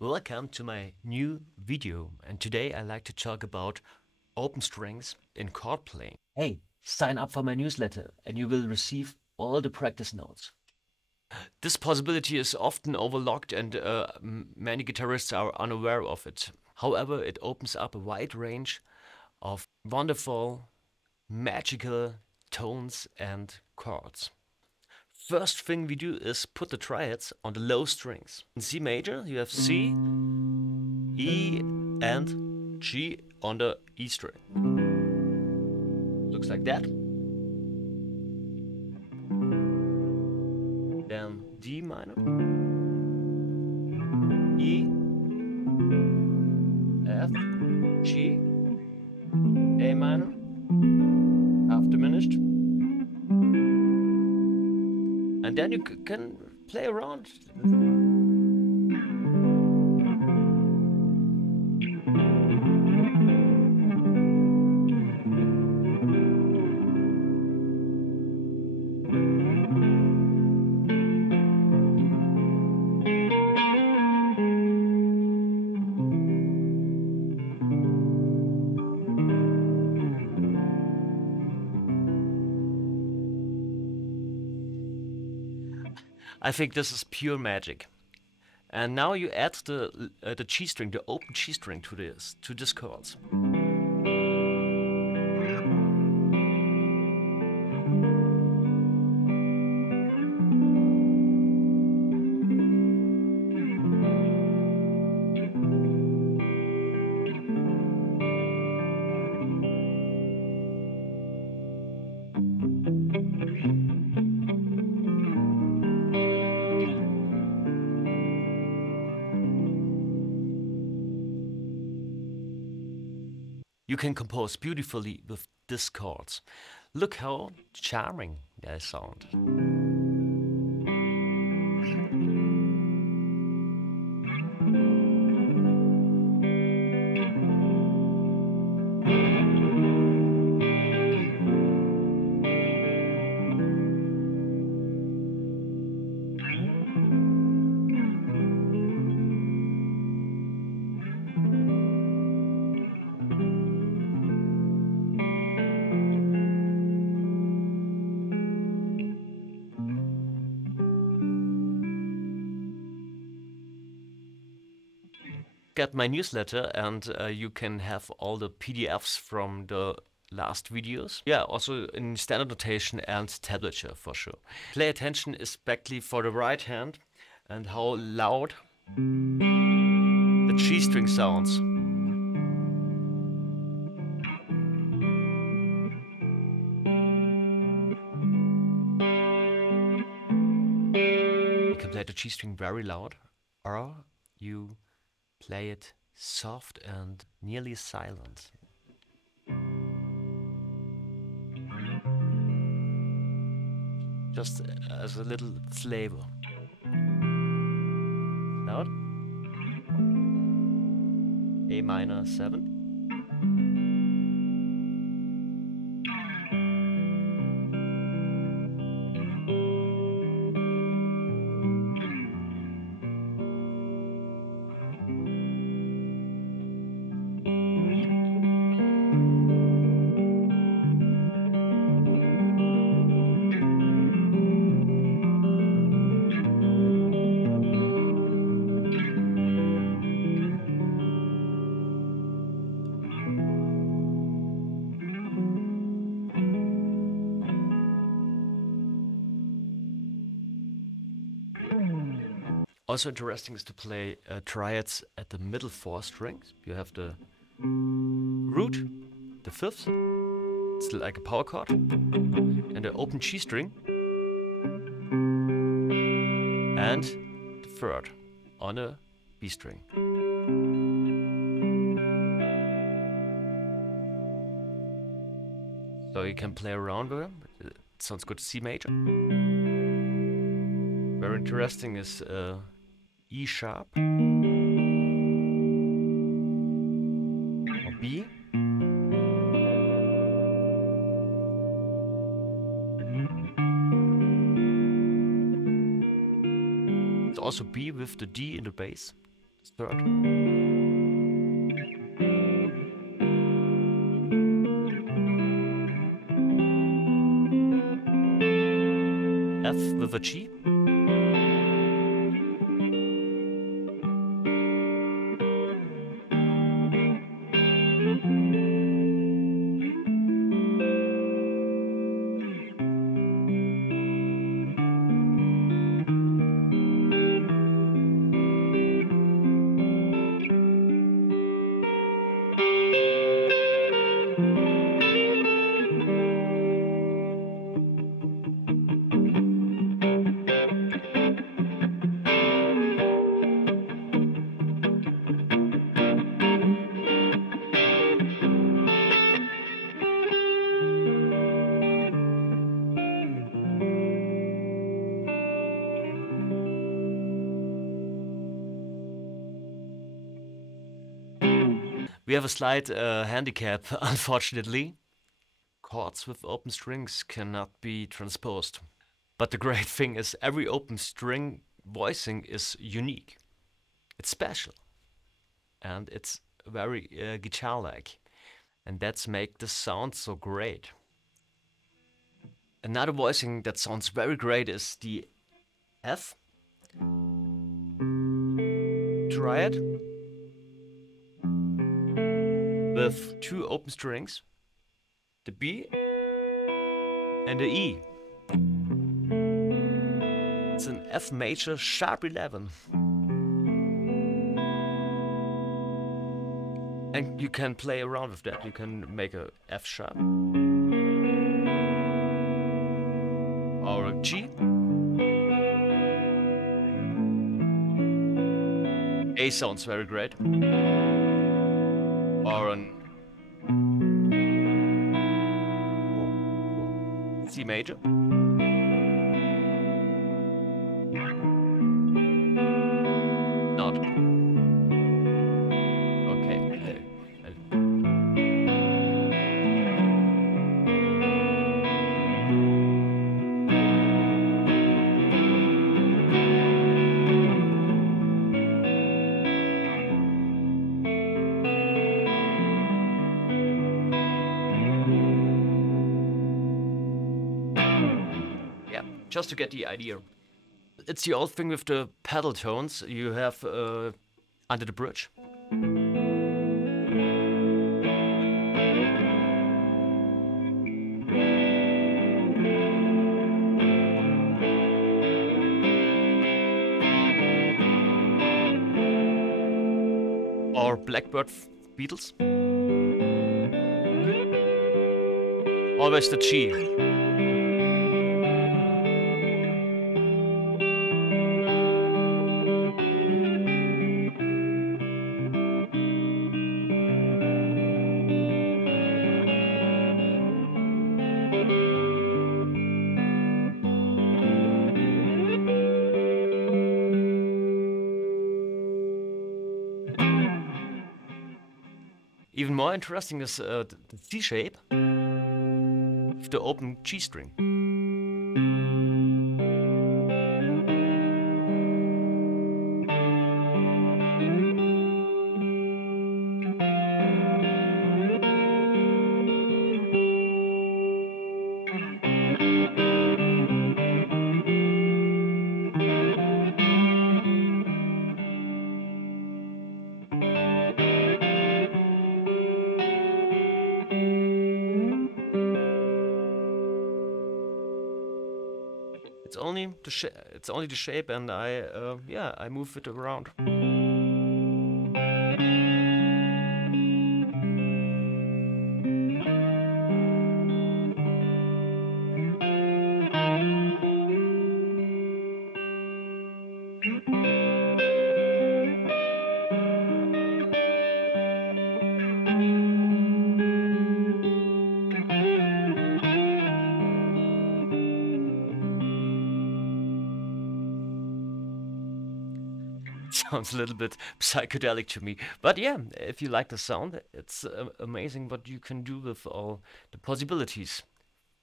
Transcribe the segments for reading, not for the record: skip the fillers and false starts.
Welcome to my new video, and today I like to talk about open strings in chord playing. Hey, sign up for my newsletter and you will receive all the practice notes. This possibility is often overlooked and many guitarists are unaware of it. However, it opens up a wide range of wonderful, magical tones and chords. First thing we do is put the triads on the low strings. In C major, you have C, E, and G on the E string. Looks like that. Then D minor, E, F, G, A minor, half diminished. And then you can play around. I think this is pure magic. And now you add the G string, the open G string to this chords. You can compose beautifully with these chords. Look how charming they sound. Get my newsletter and you can have all the PDFs from the last videos. Yeah, also in standard notation and tablature for sure. Play attention especially for the right hand and how loud the G string sounds. You can play the G string very loud, or you play it soft and nearly silent. Just as a little flavor. Loud. A minor 7. Also interesting is to play triads at the middle 4 strings. You have the root, the 5th, it's like a power chord, and the open G string, and the 3rd on a B string. So you can play around with them. It sounds good. C major. Very interesting is E sharp or B. It's also B with the D in the bass. third. F with a G. We have a slight handicap, unfortunately. Chords with open strings cannot be transposed. But the great thing is every open string voicing is unique. It's special. And it's very guitar-like. And that's make the sound so great. Another voicing that sounds very great is the F. Try it. With two open strings, the B and the E. It's an F major sharp 11. And you can play around with that. You can make a F sharp or a G. A sounds very great. Or an C major. Not. Okay. Just to get the idea. It's the old thing with the pedal tones you have under the bridge. Or Blackbird Beatles. Always the G. Even more interesting is the C shape with the open G string. It's only the shape, and I move it around. Sounds a little bit psychedelic to me, but yeah, if you like the sound, it's amazing what you can do with all the possibilities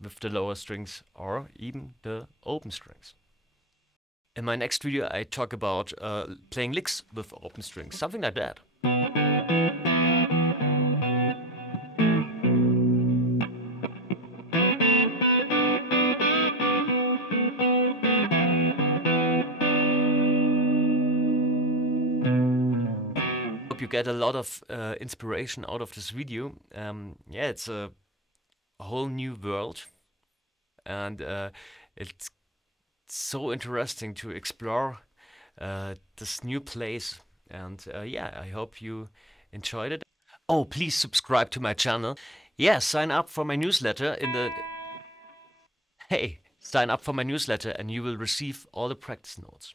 with the lower strings or even the open strings. In my next video, I talk about playing licks with open strings, something like that. Hope you get a lot of inspiration out of this video. Yeah, it's a whole new world, and it's so interesting to explore this new place. And yeah, I hope you enjoyed it. Oh, please subscribe to my channel. Yeah, sign up for my newsletter in the... Hey, sign up for my newsletter and you will receive all the practice notes.